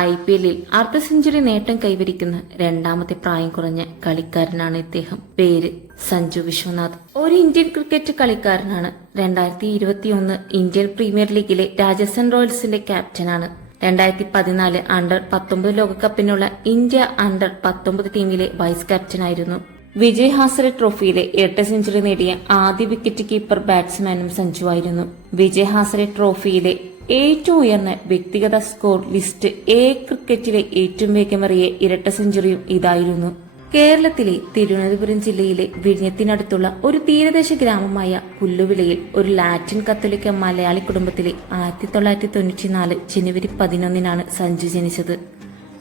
I P എല്ലിൽ അർദ്ധ century നേട്ടം കൈവരിക്കുന്ന രണ്ടാമത്തെ പ്രായം കുറഞ്ഞ കളിക്കാരനാണ് ഇദ്ദേഹം. പേര് സഞ്ജു വിശ്വനാഥ്. ഒരു ഇന്ത്യൻ ക്രിക്കറ്റ് കളിക്കാരനാണ്. രണ്ടായിരത്തി ഇരുപത്തിയൊന്ന് ഇന്ത്യൻ പ്രീമിയർ ലീഗിലെ രാജസ്ഥാൻ റോയൽസിന്റെ ക്യാപ്റ്റനാണ്. രണ്ടായിരത്തി പതിനാല് അണ്ടർ പത്തൊമ്പത് ലോകകപ്പിനുള്ള ഇന്ത്യ അണ്ടർ പത്തൊമ്പത് ടീമിലെ വൈസ് ക്യാപ്റ്റനായിരുന്നു. വിജയ് ഹാസരെ ട്രോഫിയിലെ എട്ട് സെഞ്ചുറി നേടിയ ആദ്യ വിക്കറ്റ് കീപ്പർ ബാറ്റ്സ്മാനും സഞ്ജുവായിരുന്നു വിജയ് ഹാസരെ ട്രോഫിയിലെ ഏറ്റവും ഉയർന്ന വ്യക്തിഗത സ്കോർ ലിസ്റ്റ് എ ക്രിക്കറ്റിലെ ഏറ്റവും വേഗമേറിയ ഇരട്ട സെഞ്ചുറിയും ഇതായിരുന്നു. കേരളത്തിലെ തിരുവനന്തപുരം ജില്ലയിലെ വിഴിഞ്ഞത്തിനടുത്തുള്ള ഒരു തീരദേശ ഗ്രാമമായ പുല്ലുവിളയിൽ ഒരു ലാറ്റിൻ കത്തോലിക്ക മലയാളി കുടുംബത്തിലെ ആയിരത്തി തൊള്ളായിരത്തി തൊണ്ണൂറ്റിനാല് ജനുവരി പതിനൊന്നിനാണ് സഞ്ജു ജനിച്ചത്.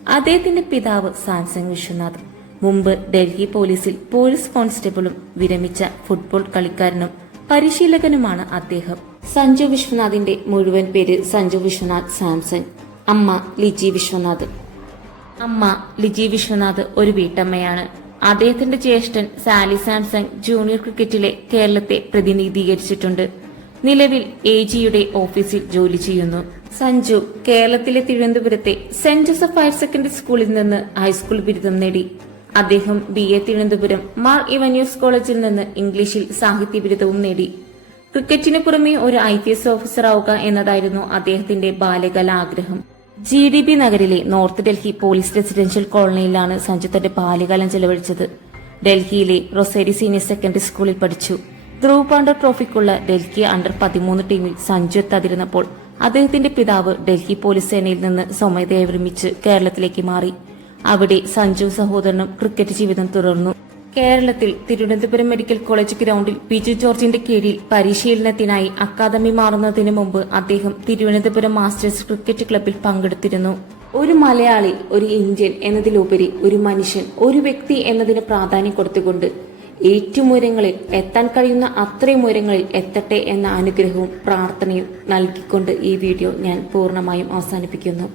അദ്ദേഹത്തിന്റെ പിതാവ് സാംസങ് വിശ്വനാഥ്. മുമ്പ് ഡൽഹി പോലീസിൽ പോലീസ് കോൺസ്റ്റബിളും വിരമിച്ച ഫുട്ബോൾ കളിക്കാരനും പരിശീലകനുമാണ് അദ്ദേഹം. സഞ്ജു വിശ്വനാഥിന്റെ മുഴുവൻ പേര് സഞ്ജു വിശ്വനാഥ് സാംസൺ. അമ്മ ലിജി വിശ്വനാഥ്. അമ്മ ലിജി വിശ്വനാഥ് ഒരു വീട്ടമ്മയാണ്. അദ്ദേഹത്തിന്റെ ജ്യേഷ്ഠൻ സാലി സാംസൺ ജൂനിയർ ക്രിക്കറ്റിലെ കേരളത്തെ പ്രതിനിധീകരിച്ചിട്ടുണ്ട്. നിലവിൽ എ ജിയുടെ ഓഫീസിൽ ജോലി ചെയ്യുന്നു. സഞ്ജു കേരളത്തിലെ തിരുവനന്തപുരത്തെ സെന്റ് ജോസഫ് ഹയർ സെക്കൻഡറി സ്കൂളിൽ നിന്ന് ഹൈസ്കൂൾ ബിരുദം നേടി. അദ്ദേഹം ബി എ തിരുവനന്തപുരം മാർ ഇവന്യൂസ് കോളേജിൽ നിന്ന് ഇംഗ്ലീഷിൽ സാഹിത്യ ബിരുദവും നേടി. ക്രിക്കറ്റിന് പുറമെ ഒരു ഐ പി എസ് ഓഫീസർ ആവുക എന്നതായിരുന്നു അദ്ദേഹത്തിന്റെ ബാല്യകാല ആഗ്രഹം. ജി ഡി ബി നഗരിലെ നോർത്ത് ഡൽഹി പോലീസ് റെസിഡൻഷ്യൽ കോളനിയിലാണ് സഞ്ജു തന്റെ ബാല്യകാലം ചെലവഴിച്ചത്. ഡൽഹിയിലെ റൊസേരി സീനിയർ സെക്കൻഡറി സ്കൂളിൽ പഠിച്ചു. ധ്രുവ് പാണ്ഡ ട്രോഫിക്കുള്ള ഡൽഹി അണ്ടർ പതിമൂന്ന് ടീമിൽ സഞ്ജു എത്താതിരുന്നപ്പോൾ അദ്ദേഹത്തിന്റെ പിതാവ് ഡൽഹി പോലീസ് സേനയിൽ നിന്ന് സ്വമേധയെ വിരമിച്ച് കേരളത്തിലേക്ക് മാറി. അവിടെ സഞ്ജു സഹോദരനും ക്രിക്കറ്റ് ജീവിതം തുടർന്നു. കേരളത്തിൽ തിരുവനന്തപുരം മെഡിക്കൽ കോളേജ് ഗ്രൗണ്ടിൽ ബിജു ജോർജിന്റെ കീഴിൽ പരിശീലനത്തിനായി അക്കാദമി മാറുന്നതിന് മുമ്പ് അദ്ദേഹം തിരുവനന്തപുരം മാസ്റ്റേഴ്സ് ക്രിക്കറ്റ് ക്ലബിൽ പങ്കെടുത്തിരുന്നു. ഒരു മലയാളി ഒരു ഇന്ത്യൻ എന്നതിലുപരി ഒരു മനുഷ്യൻ ഒരു വ്യക്തി എന്നതിന് പ്രാധാന്യം കൊടുത്തുകൊണ്ട് ഏറ്റുമുരങ്ങളിൽ എത്താൻ കഴിയുന്ന അത്രയും ഉയരങ്ങളിൽ എത്തട്ടെ എന്ന അനുഗ്രഹവും പ്രാർത്ഥനയും നൽകിക്കൊണ്ട് ഈ വീഡിയോ ഞാൻ പൂർണമായും അവസാനിപ്പിക്കുന്നു.